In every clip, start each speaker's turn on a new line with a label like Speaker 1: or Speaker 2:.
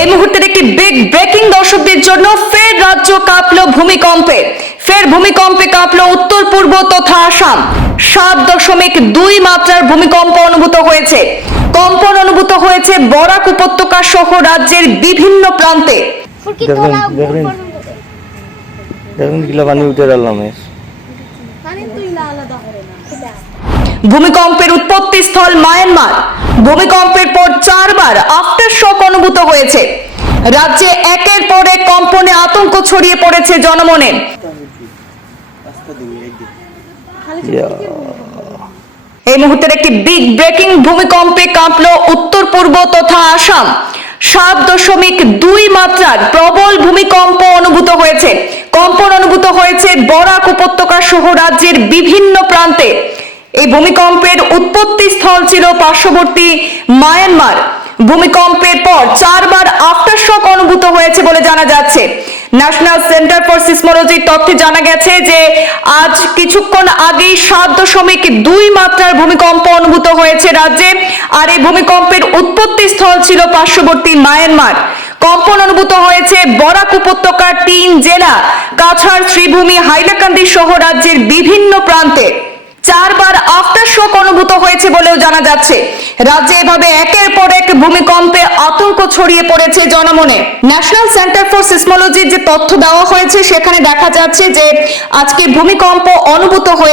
Speaker 1: এই মুহূর্তের একটি বিগ ব্রেকিং দর্শকদের জন্য ফের রাজ্য কাঁপলো ভূমিকম্পে। ফের ভূমিকম্পে কাঁপলো উত্তর পূর্ব তথা আসাম। সাত দশমিক দুই মাত্রার ভূমিকম্প অনুভূত হয়েছে। কম্পন অনুভূত হয়েছে বরাক উপত্যকা সহ রাজ্যের বিভিন্ন প্রান্তে।
Speaker 2: por
Speaker 3: দেখুন কিলো পানি উঠে গেলাম
Speaker 1: ভূমিকম্পের উৎপত্তি স্থল মায়ানমার। ভূমিকম্পের পর চারবার আফটার শক অনুভূত হয়েছে। রাজ্যে একের পর এক কম্পনে আতঙ্ক ছড়িয়ে পড়েছে জনমনে। এই মুহূর্তের একটি বিগ ব্রেকিং ভূমিকম্পে কাঁপলো উত্তর পূর্ব তথা আসাম। সাত দশমিক দুই মাত্রার প্রবল ভূমিকম্প অনুভূত হয়েছে। কম্পন অনুভূত হয়েছে বরাক উপত্যকা সহ রাজ্যের বিভিন্ন প্রান্তে। এই ভূমিকম্পের উৎপত্তি স্থল ছিল পার্শ্ববর্তী মায়ানমার। ভূমিকম্পের পর চারবার আফটার শক অনুভূত হয়েছে বলে জানা যাচ্ছে। ন্যাশনাল সেন্টার ফর সিসমোলজির তথ্যে জানা গেছে যে, আজ কিছুক্ষণ আগেই সাত দশমিক দুই মাত্রার ভূমিকম্প অনুভূত হয়েছে রাজ্যে, আর এই ভূমিকম্পের উৎপত্তি স্থল ছিল পার্শ্ববর্তী মায়ানমার। কম্পন অনুভূত হয়েছে বরাক উপত্যকার তিন জেলা, কাছাড়, শ্রীভূমি, হাইলাকান্দি সহ রাজ্যের বিভিন্ন প্রান্তে। চারবার আফটার শোক অনুভূত হয়েছে বলেও জানা যাচ্ছে। রাজ্যে এভাবে একের পর এক ভূমিকম্পে আতঙ্ক ছড়িয়ে পড়েছে জনমনে। ন্যাশনাল সেন্টার ফর সিসমোলজির যে তথ্য দেওয়া হয়েছে, সেখানে দেখা যাচ্ছে যে আজকে ভূমিকম্প অনুভূত হয়েছে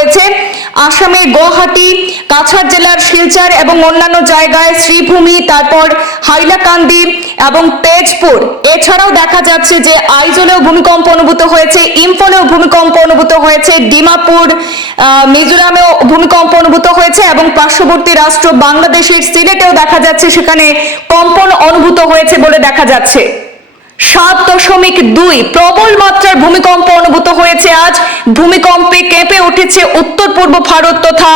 Speaker 1: আসামের গুয়াহাটি কাছাড় জেলার শিলচর এবং অন্যান্য জায়গায় শ্রীভূমি, তারপর হাইলাকান্দি এবং তেজপুর। এছাড়াও দেখা যাচ্ছে যে আইজলেও ভূমিকম্প অনুভূত হয়েছে, ইম্ফলেও ভূমিকম্প অনুভূত হয়েছে, ডিমাপুর মিজোরামেও ভূমিকম্প অনুভূত হয়েছে এবং পার্শ্ববর্তী রাষ্ট্র বাংলাদেশের সিলেটেও দেখা যাচ্ছে সেখানে কম্পন অনুভূত হয়েছে বলে দেখা যাচ্ছে। সাত দশমিক দুই। প্রবল মাত্রার ভূমিকম্প অনুভূত হয়েছে আজ। ভূমিকম্পে কেঁপে উঠেছে উত্তর পূর্ব ভারত তথা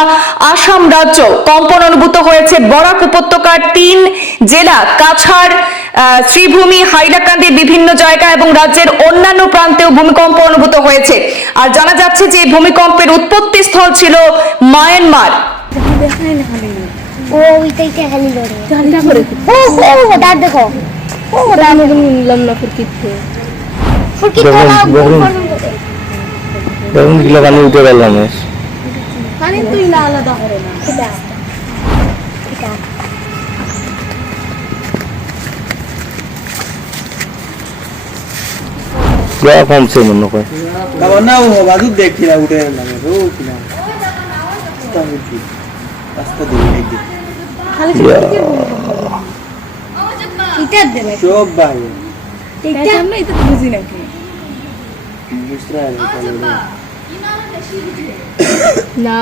Speaker 1: আসাম রাজ্য। কম্পন অনুভূত হয়েছে বরাক উপত্যকার তিন জেলা কাছাড় শ্রীভূমি হাইলাকান্দি বিভিন্ন জায়গা এবং রাজ্যের অন্যান্য প্রান্তেও ভূমিকম্প অনুভূত হয়েছে। আর জানা যাচ্ছে যে ভূমিকম্পের উৎপত্তি স্থল ছিল মায়ানমার।
Speaker 2: ও ওইটাইতে খালি লড়ে। ও ও দাঁত দেখো।
Speaker 4: ওটা আমি নিলাম না ফুরকিতে
Speaker 2: ফুরকি
Speaker 3: দেখুন, কিলো পানি উঠে গেলাম এর
Speaker 4: পানি তুই না আলাদা করে না
Speaker 5: ude na ro kila. Asta miki. Asta de legi.
Speaker 4: খালি
Speaker 3: ইয়া,
Speaker 2: এটা দেবে
Speaker 5: Shob bhai.
Speaker 4: এটা আমরা এটা তো বুঝি
Speaker 5: Musra hai kala.
Speaker 4: না